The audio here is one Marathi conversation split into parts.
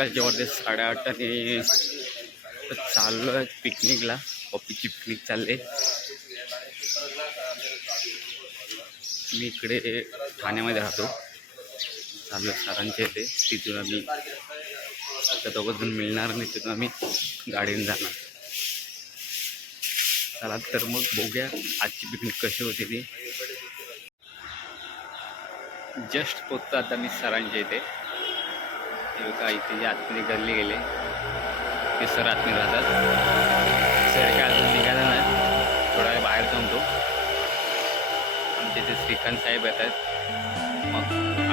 सकाळच्या जबरदस्त साडेआठ आणि चाललो आहे पिकनिकला. कॉफीची पिकनिक चालले. मी इकडे ठाण्यामध्ये राहतो. चालू सरांचे येते तिथून आम्ही आता दोघं जण मिळणार नाही तिथून आम्ही गाडीने जाणार. चला तर मग बघूया आजची पिकनिक कशी होती ती. जस्ट पोचतो आता मी सरांच्या इथे. हे बघा इथे जे आतमध्ये गल्ली गेले ते सर आतमध्ये राहतात. सर काय अजून निघाला नाही. थोडा वेळ बाहेर जाऊन तो आमचे इथे श्रीकांत साहेब येतात मग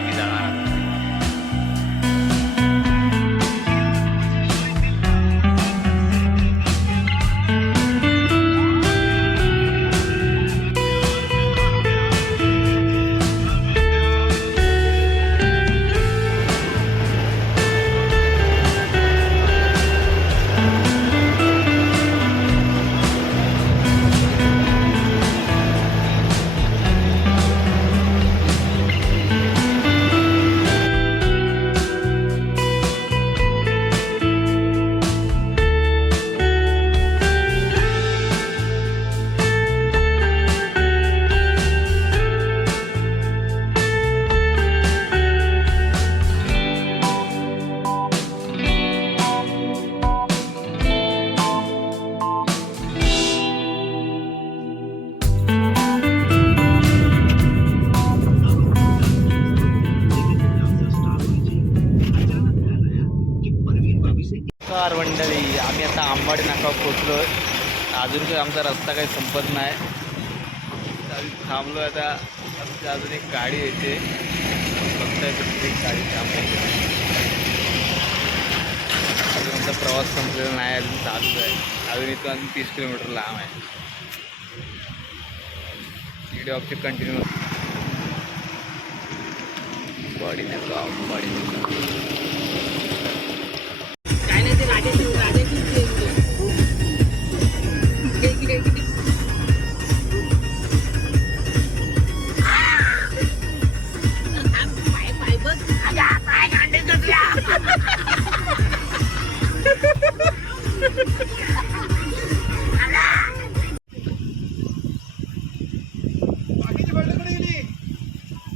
संपत नाही. थांबलो आता. आमची अजून एक गाडी येते. फक्त एक गाडी थांबली अजून आमचा प्रवास संपलेला नाही अजून चालू आहे. अजून इथून अजून तीस किलोमीटर लांब आहे. व्हिडिओ ऑफचे कंटिन्यू बॉडी नका बॉडी नका काय नाही ते राजाची राजाची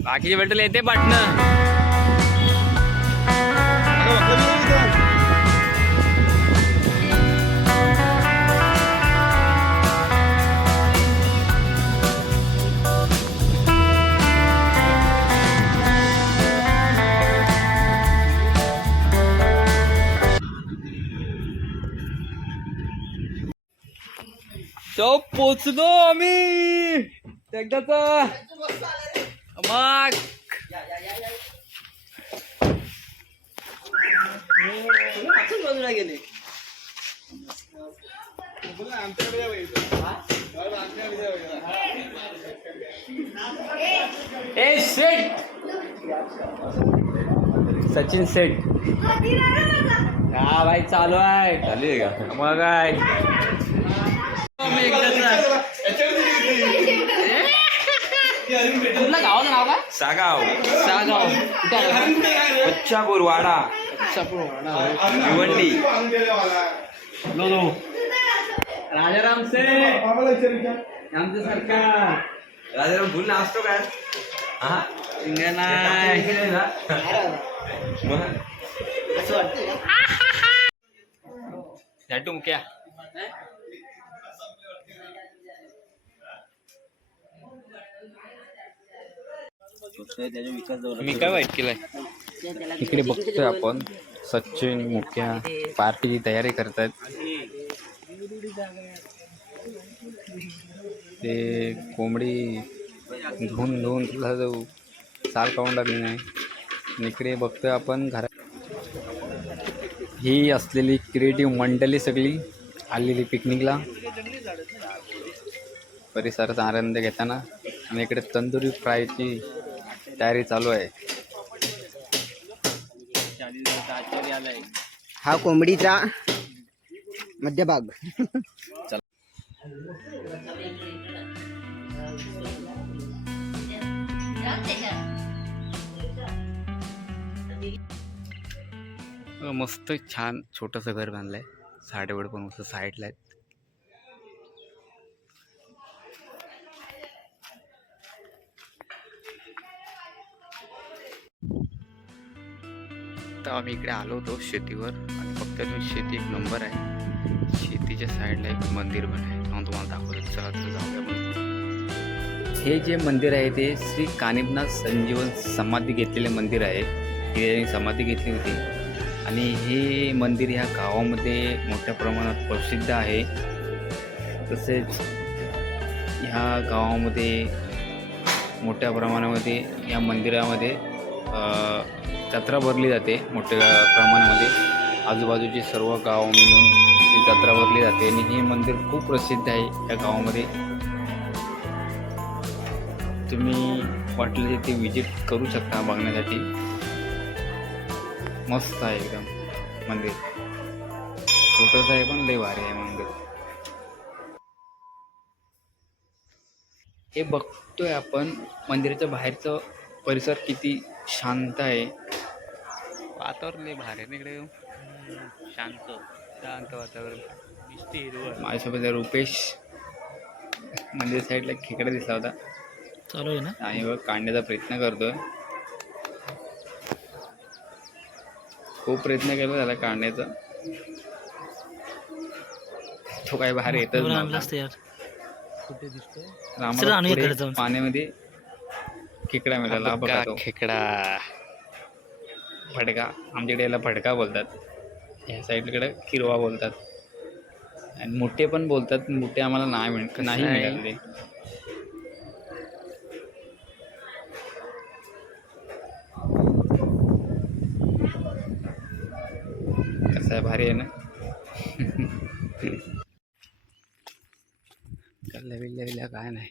बाकीचे भेटल येते पाटणं. पोचलो आम्ही. एकदाचा. मग. ए सेट सचिन सेट हा भाई चालू आहे. चालू आहे का? मग एकदाचा कुठलं गावाचं नाव काय? सागाव. सागाव. कुठं आहे? बच्चापूर वाडा भिवंडी. लो लो. राजाराम से आमचं सरकार राजाराम भूल ना असतो काय? हा? झाटू मुक्या मी काय वाईट केलंय इकडे बघतोय आपण सचिन मुख्या पार्टीची तयारी करतायत ते कोंबडी धुवून धुवून तुला जाऊ चाल काढून टाकली नाही इकडे बघतोय आपण घरात ही असलेली क्रिएटिव्ह मंडळी सगळी आलेली पिकनिकला परिसराचा आनंद घेताना आणि इकडे तंदुरी फ्रायची तयारी चालू आहे. हा कोंबडीचा मध्यभाग. बघा मस्त छान छोटंसं घर बांधलं आहे साडेवड पण मस्त साईडला आहेत. तर आम्ही इकडे आलो होतो शेतीवर आणि फक्त शेती एक नंबर आहे. शेतीच्या साईडला एक मंदिर पण आहे. म्हणून तुम्हाला दाखवतो. चला तर जाऊया हे जे मंदिर आहे ते श्री कानिबनाथ संजीवन समाधी घेतलेले मंदिर आहे. तिथे समाधी घेतली होती. आणि हे मंदिर ह्या गावामध्ये मोठ्या प्रमाणात प्रसिद्ध आहे. तसेच ह्या गावामध्ये मोठ्या प्रमाणामध्ये या मंदिरामध्ये जत्रा भरली जाते मोठ्या प्रमाणामध्ये. आजूबाजूचे सर्व गाव मिळून ती जत्रा भरली जाते आणि हे मंदिर खूप प्रसिद्ध आहे या गावामध्ये. तुम्ही वाटलं तर ते विजिट करू शकता बघण्यासाठी. मस्त आहे एकदम. मंदिर. छोटंसं आहे पण लय भारी आहे मंदिर. हे बघतोय आपण मंदिराच्या बाहेरचं परिसर किती शांत आहे. वातावरण लय भारी आहे ना इकडे. शांत. शांत वातावरण. माझ्यासोबत रुपेश. मंदिर साईडला खेकडा दिसला होता. चालू आहे ना? आणि बघ काढण्याचा प्रयत्न करतोय. खूप प्रयत्न केला त्याला काढण्याचा. तो काय बाहेर येतच नव्हता. पाण्यामध्ये खेकडा मिळाला बघा खेकडा. फडका आमच्याकडे याला फडका बोलतात. ह्या साईडकडे किरवा बोलतात. आणि मोठे पण बोलतात मोठे आम्हाला नाही मिळ नाही? मिळाले काय भारी आहे ना. कल्ल्या बिल्ल्या बिल्ल्या काय नाही.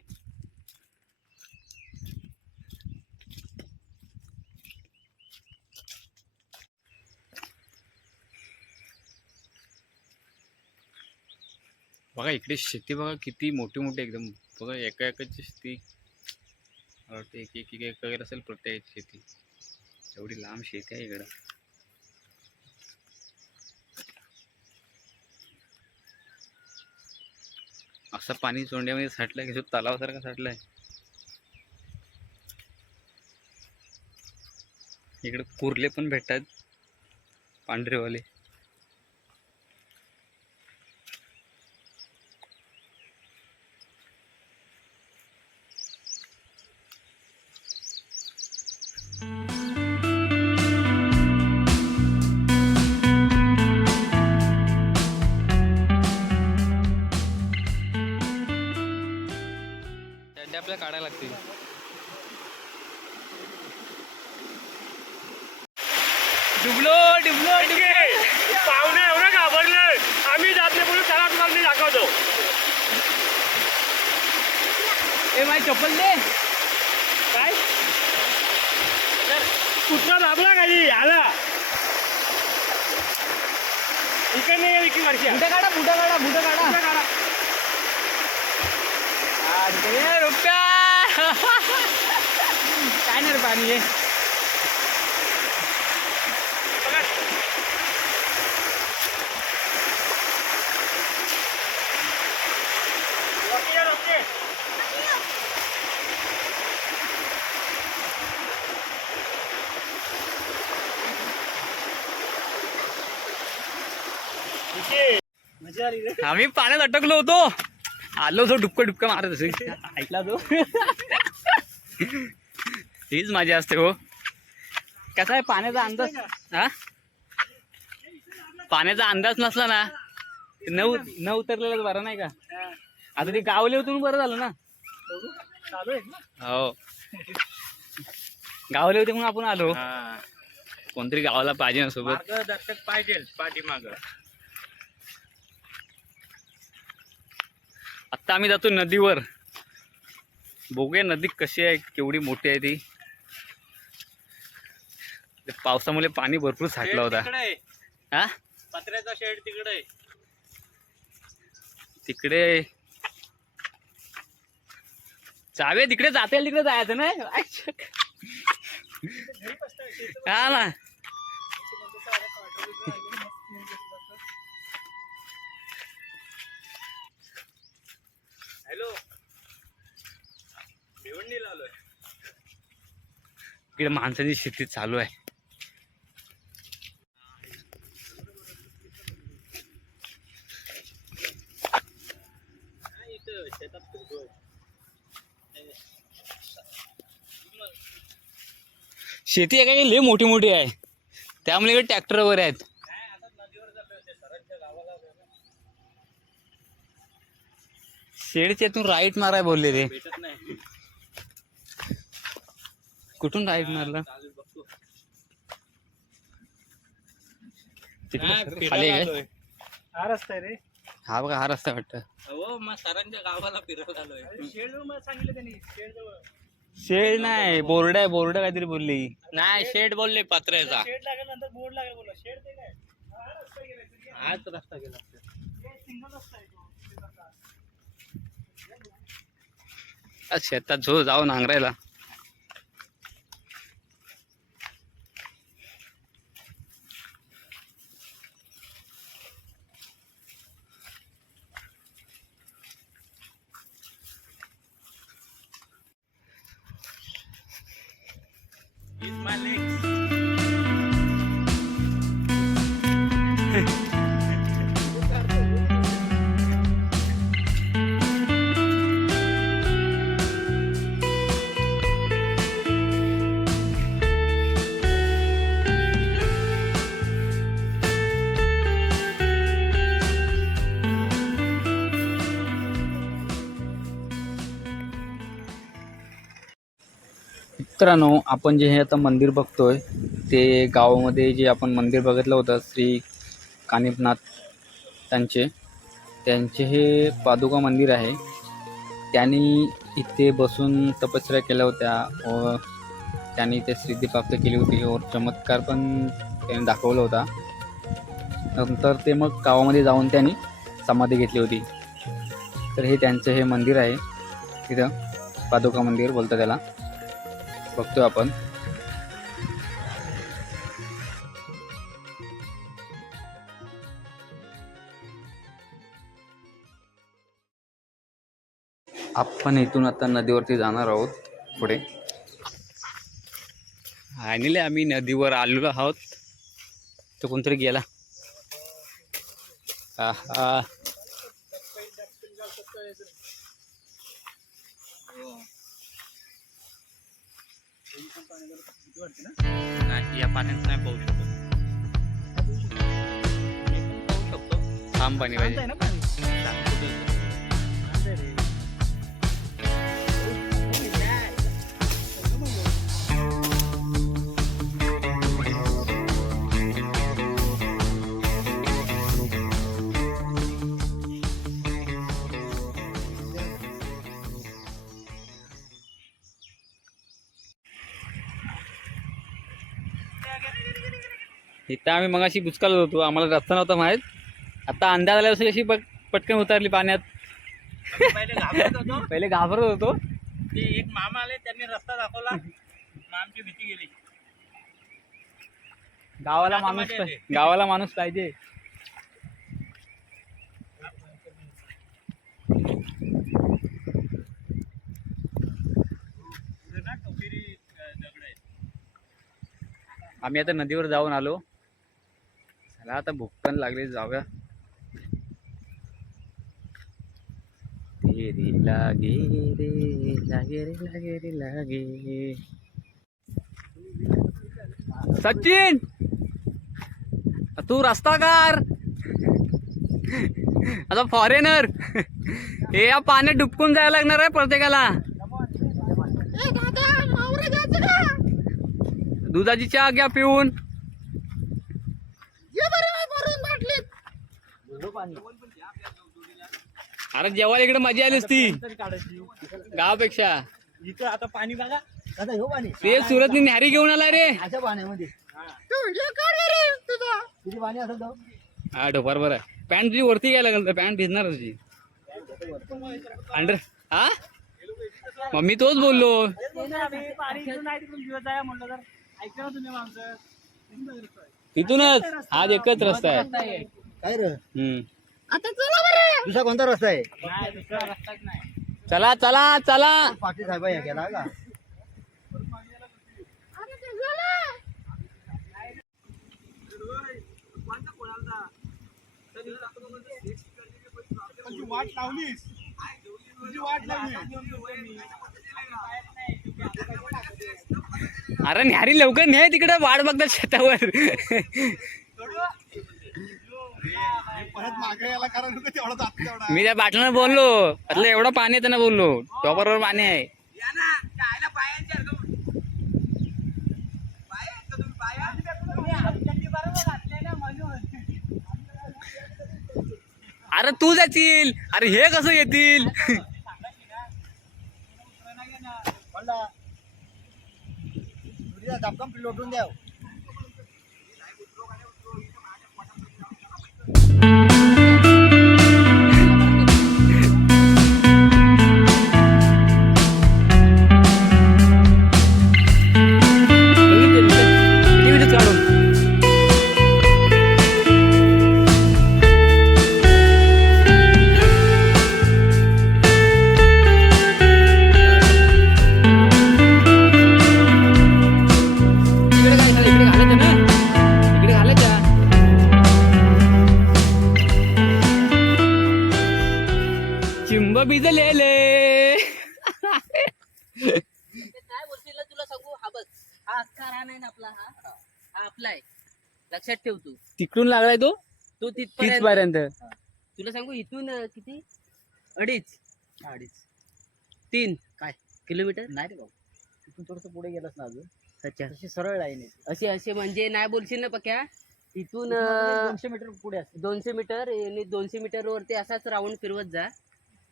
बघा इकडे शेती बघा किती मोठी मोठी एकदम. बघा एका एकाची शेती. मला वाटतं एक एक एक एक असेल प्रत्येकाची शेती. एवढी लांब शेती आहे इकडं. असं पाणी चोंड्यामध्ये साठलंय की तलावासारखा साठलाय. इकडे कुर्ले पण भेटतात पांढरेवाले. दाबला खाली आला. इकडे नाही विकी काढशी बुटा काढा बुटा काढा बुटा काढा. काढा. अरे रुपया. काय नाही पाणी आहे ओके ओके मजा आली रे आम्ही पाण्यात अटकलो होतो. आलो होतो डुबका डुबका मारत असे. ऐकला तो? हीच मजा असते हो. कसा आहे पाण्याचा अंदाज? हा? पाण्याचा अंदाज नसला ना न उ- न उतरलेलाच बरं नाही का? आता ते गावले उतरून बरं झालं ना. चालू आहे ना हो. गावले होते म्हणून आपण आलो. कोणतरी गावाला पाहिजे ना सोबत. पाहिजे पाठीमाग. आत्ता आम्ही जातो नदीवर. बघूया नदी कशी आहे केवढी मोठी आहे ती. पावसामुळे पाणी भरपूर साठला होता. हा? पत्र्याचा शेड तिकडे तिकडे. चावे तिकडे जाते तिकडे जायचं नाही. हा ना. इकडे माणसांची शेती चालू आहे. शेती आहे काय लय मोठी मोठी आहे. त्यामुळे इकडे ट्रॅक्टर वगैरे आहेत. शेडच्यातून राईट माराय बोलले रे कुठून राईट मारला तिकडे खाली आहे. काय? हा रस्ता आहे रे. हा बघा हा रस्ता वाटतं. हो मग सरांच्या गावाला फिरायला आलोय. शेड जवळ मला सांगितलं त्यांनी शेड जवळ शेड नाही बोर्ड आहे बोर्ड काहीतरी बोलली. नाही शेड बोलले पत्र्याचा. शेड लागेल नंतर बोर्ड लागेल बोला शेड ते काय? हा रस्ता गेला तरी. हाच रस्ता गेला. सिंगल रस्ता आहे तो. शेजारचा. आज शेतात झो जाऊ नांगरायला It's my legs. मित्रांनो आपण जे हे आता मंदिर बघतोय ते गावामध्ये जे आपण मंदिर बघितलं होतं श्री कानिपनाथ त्यांचे त्यांचे हे पादुका मंदिर आहे. त्यांनी इथे बसून तपश्चर्या केल्या होत्या व त्यांनी ते सिद्धी प्राप्त केली होती व चमत्कार पण त्यांनी दाखवला होता. नंतर ते मग गावामध्ये जाऊन त्यांनी समाधी घेतली होती. तर हे त्यांचं हे मंदिर आहे. तिथं पादुका मंदिर बोलतं त्याला. बघतोय आपण. आपण इथून आता नदीवरती जाणार आहोत पुढे. आणि आम्ही नदीवर आलेलो आहोत. तो कोणतरी गेला. हा पाणी पाहिजे. ना पाणी? इथं आम्ही मगाशी बुचकाल होतो. आम्हाला रस्ता नव्हता माहीत. आता अंदाज आल्यापासून कशी बघ पटकन उतरली पाण्यात. पहिले घाबरत होतो. ते एक मामा आले त्यांनी रस्ता दाखवला. मग आमची भीती गेली. गावाला आता माणूस. गावाला माणूस पाहिजे. आम्ही आता नदीवर जाऊन आलो. चला आता भूक पण लागली जाऊया. रे रे लागे रे लागे रे लागे रे लागे सचिन तू रस्ताकार आता फॉरेनर हे या पाण्यात डुबकून जायला लागणार आहे प्रत्येकाला दुधाची चहा घ्या पिऊन अरे जेवायला इकडे मजा आली असती गावापेक्षा. इथं आता पाणी बघा. आता पाणी. ते सुरत न्यारी घेऊन आला रे. अशा पाण्यामध्ये. किती पाणी असेल तो? हा ढोपार बरं आहे. पॅन्ट तुझी वरती घ्यायला लागेल पॅन्ट भिजणार तुझी. अंडर हा? मग मी तोच बोललो. तिथूनच हा एकच रस्ता आहे. काय रे? हम्म. दुसरा कोणता रस्ता आहे? चला चला चला. पाटील साहेब या गेला का? अरे न्यारी लवकर न्याय तिकडे वाट बघतात शेतावर. मी त्या बाटल्यानं बोललो. म्हटलं एवढं पाणी आहे त्यांना बोललो. टॉपरवर पाणी आहे. अरे तू जातील अरे हे कसं येतील? लोटून द्याव काढून भिजलेले काय बोलतील ना तुला सांगू? हा बघ. हा अख्खा रान आहे ना आपला हा? हा आपला आहे. लक्षात ठेव तू. तिकडून लागलाय तो? तू तिथपर्यंत. पर्यंत तुला सांगू इथून अं, किती? अडीच. अडीच. तीन. काय? किलोमीटर? नाही रे भाऊ. तिथून थोडस पुढे गेलंच ना अजून. अच्छा. तशी सरळ लाईन आहे असे असे म्हणजे नाही बोलशील ना पक्या? तिथून अं, दोनशे मीटर पुढे असते. दोनशे मीटर आणि दोनशे मीटर वरती असाच राऊंड फिरवत जा.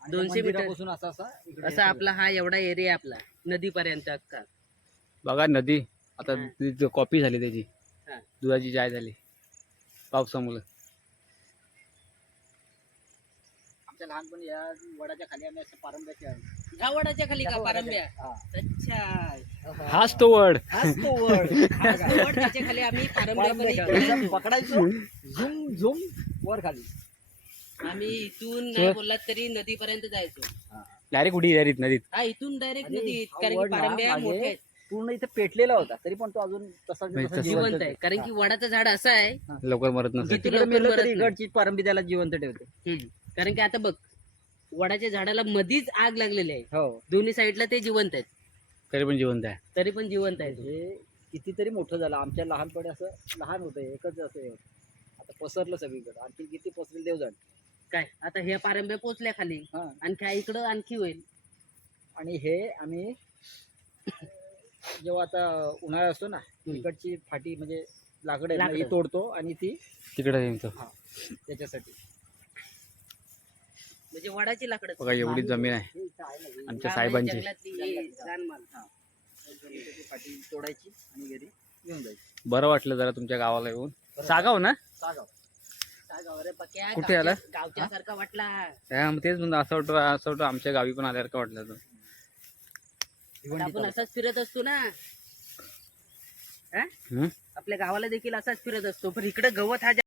दोनशे मीटर. मंदिरापासून असा असा इकडे असा आपला हा एवढा एरिया आपला नदीपर्यंत अख्खा. बघा नदी आता हा. कॉपी झाली त्याची. हा. दुधाची चाय झाली. पावसामुळे. आमच्या लहानपणी या वडाच्या खाली आम्ही असं ह्या वडाच्या खाली का पारंब्या? हा. अच्छा हाच तो वड. हाच तो वड. हाच तो वड, त्याच्याखाली आम्ही पारंब्या पारंब्या. पकडायचो. झुम झुम वर खाली. आम्ही इथून नाही बोललात तरी नदीपर्यंत जायचो. डायरेक्ट उडी डायरेक्ट नदीत हा इथून डायरेक्ट नदीत कारण की पारंब्या मोठे आहेत. पूर्ण इथे पेटलेला होता तरी पण तो अजून तसा म्हणजे तसं जिवंत आहे कारण की वडाचं झाड असं आहे लवकर मरत नसेल. तिकडे मेलं तरी. इकडची पारंबी त्याला जिवंत ठेवते. हम्म. कारण की आता बघ वडाच्या झाडाला मधीच आग लागलेली आहे. हो. दोन्ही साईडला ते जिवंत आहेत. तरी पण जिवंत आहे. तरी पण जिवंत आहे हे कितीतरी मोठं झालं आमच्या लहानपणी असं लहान होतं एकच असं हे होतं. आता पसरलं सगळीकडे. आणखी किती पसरेल देव जाण काय? आता ह्या पारंब्या पोचल्या खाली. हा. आणखी इकडं आणखी होईल. आणि हे आम्ही जेव्हा आता उन्हाळा असतो ना इकडची फाटी म्हणजे लाकड आहे ना, ही लाकडं. तोडतो आणि ती तिकडे येतो त्याच्यासाठी. म्हणजे वडाची लाकडं. बघा एवढी जमीन आहे. हे इथं आहे ना, हे आमच्या साहेबांची हे. त्याची फाटी तोडायची आणि घरी घेऊन जायची. बरं वाटलं जरा तुमच्या गावाला येऊन. सागाव ना? सागाव? कुठे आला? गावच्या- गावच्यासारखा वाटला हा, तेच म्हणतो असं वाटतं असं वाटतं आमच्या गावी पण आल्यासारखं वाटलं तर आता आपण असाच फिरत असतो ना हा? हम्म? आपल्या गावाला देखील असाच फिरत असतो पण इकडे गवत हा जा-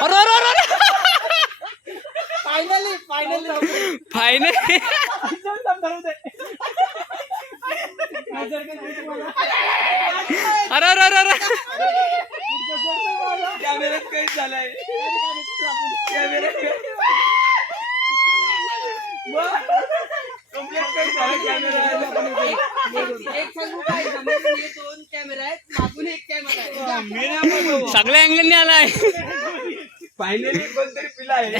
अरे अरे अरे फायनली फायनली फायनल अरे अरे अरे अरे एक सांगू काय समोरून हे दोन कॅमेरा आहेत मागून एक कॅमेरा आहे सगळ्या अँगलने आलाय फायनली कोणतरी पिला आहे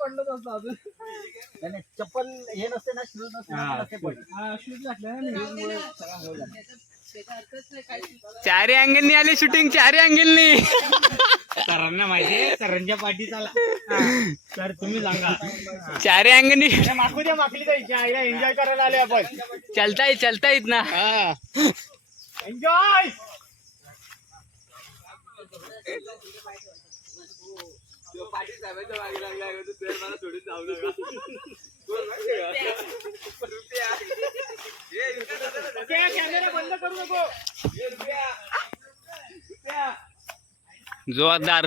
नाही, नाही, चप्पल हे नसते ना शूज नसते ना, पडले. काय चारी अँगलनी आले शूटिंग चारी अँगलनी सरांना माहितीये सरांच्या पाठी चला. सर तुम्ही सांगा. चारी अँगलनी माखू द्या माखली जायच्या एन्जॉय करायला आले आपण. चलता येत चलता येत ना. एन्जॉय पाटील साहेबांच्या मागे लागला सर मला सोडून जाऊ नका कॅमेरा बंद करू नको जोरदार.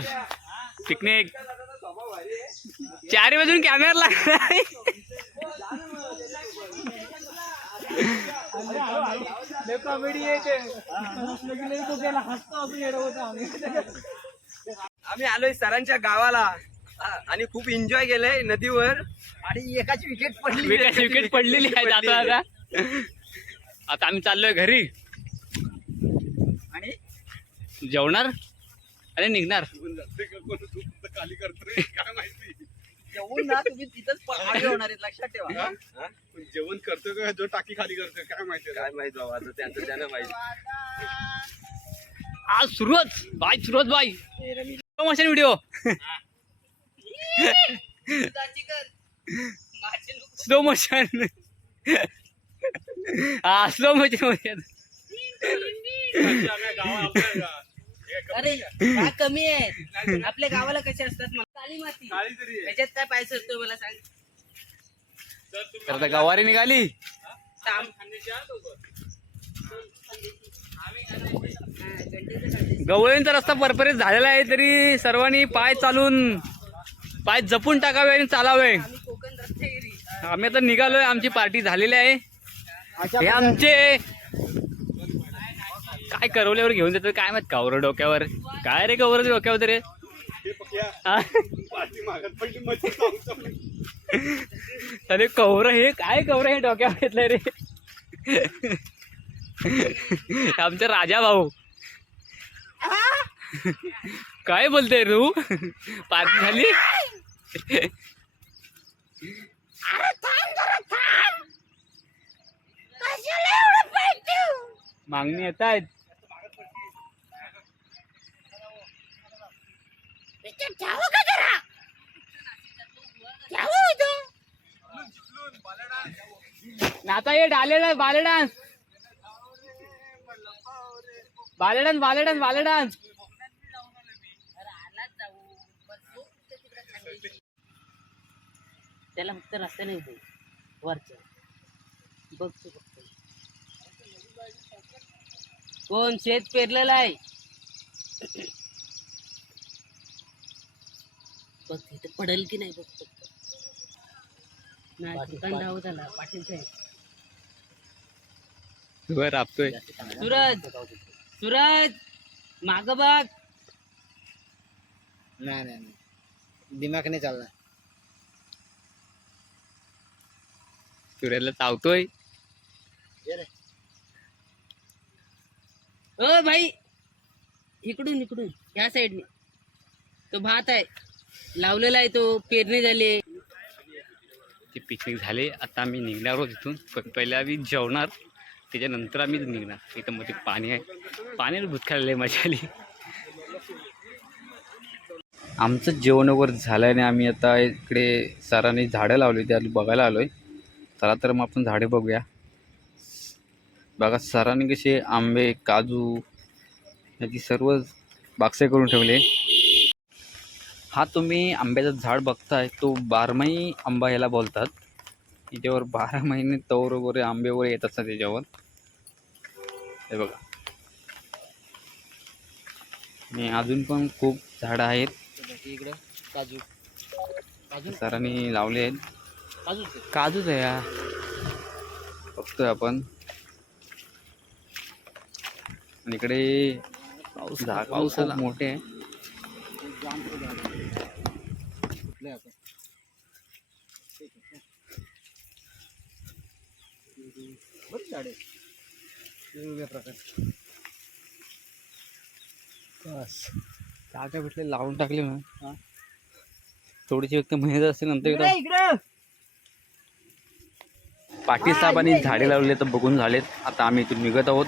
पिकनिक. त्याचा चारी बाजून कॅमेरा लागलाय कॉमेडी हसतो असं आम्ही आम्ही आलोय सरांच्या गावाला. आणि खूप एन्जॉय केलंय नदीवर. आणि एकाची विकेट पडली. विकेट विकेट पडलेली आहे आता आता आता आम्ही चाललोय घरी. आणि? जेवणार? आणि निघणार. खाली करतोय काय माहिती जेवून ना तुम्ही तिथंच होणार आहेत लक्षात ठेवा. जेवण करतोय का? जो टाकी खाली करतोय काय माहिती काय माहीत बाबा आता त्यांचं त्यांना माहिती. आज सुरुवात. बाय सुरुवात बाय मोशन व्हिडिओ. स्लो मोशन हा स्लो मोशन अरे हा कमी आहे आपल्या गावाला कसे असतात मला काळी माती. काळी तरी आहे. त्याच्यात काय पाहिजे असतो मला सांग? गवारी निघाली. गवळींचा रस्ता परपरीत झालेला आहे तरी सर्वांनी पाय चालून पाय जपून टाकावे आणि चालावे. आम्ही आता निघालोय आमची पार्टी झालेली आहे. हे आमचे काय करवल्यावर घेऊन देतात काय माहीत कावर डोक्यावर. काय रे कवर डोक्यावर रे. अरे कवर हे काय कवर हे डोक्यावर घेतलंय रे? आमचा राजा भाऊ. काय बोलते तू पार्टी झाली? मागणी येत आहेत. नाता ये डाले बाले डान्स बाले डान्स बाले डान्स डान्स. त्याला फक्त रस्ता नाही दे वरच. बघ तू फक्त. कोण शेत पेरलेलं आहे? बघ तिथे पडेल की नाही बघ फक्त. नाही दुकान धावत आला पाटील साहेब वर आपतोय. सूरज! सूरज माग बघ. नाही नाही नाही. दिमाग नाही चालला सूर्याला चावतोय. ओ भाई इकडून इकडून ह्या साईडने. तो भात आहे. लावलेला आहे तो पेरणी झाली ती पिकनिक झाली. आता आम्ही निघणार आहोत इथून. पण पहिले आम्ही जेवणार. त्याच्यानंतर आम्ही निघणार. इथं मध्ये पाणी आहे. पाण्याला भूत आहे मजा आली आमचं जेवण वगैरे झालं आणि आम्ही आता इकडे सरांनी झाडं लावली त्या बघायला आलो आहे चला तर मग आपण झाडे बघूया. बघा सरांनी कसे आंबे काजू याची सर्व बागसे करून ठेवले. हा तुम्ही आंब्याचं झाड बघताय तो बारमाही आंबा याला बोलतात. याच्यावर बारा महिने तवर वगैरे आंबे वगैरे येत असतात त्याच्यावर. हे बघा. आणि अजून पण खूप झाडं आहेत. इकडं काजू. काजू? सरांनी लावले आहेत. काजूच काजूच आहे या बघतोय आपण. आणि इकडे पाऊस पाऊस मोठे आहे कुठले आता बरीच झाडे वेगवेगळ्या प्रकारचे. बस. जागा भेटले लावून टाकले ना थोडीशी व्यक्त मेहनत असते नंतर इकडं पाटील साहेबांनी झाडे लावले तर बघून झालेत. आता आम्ही इथून निघत आहोत.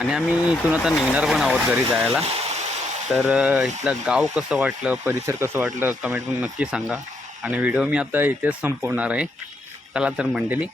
आणि आम्ही इथून आता निघणार पण आहोत घरी जायला. तर इथलं गाव कसं वाटलं परिसर कसं वाटलं कमेंट नक्की सांगा. आणि व्हिडिओ मी आता इथेच संपवणार आहे. चला तर मंडळी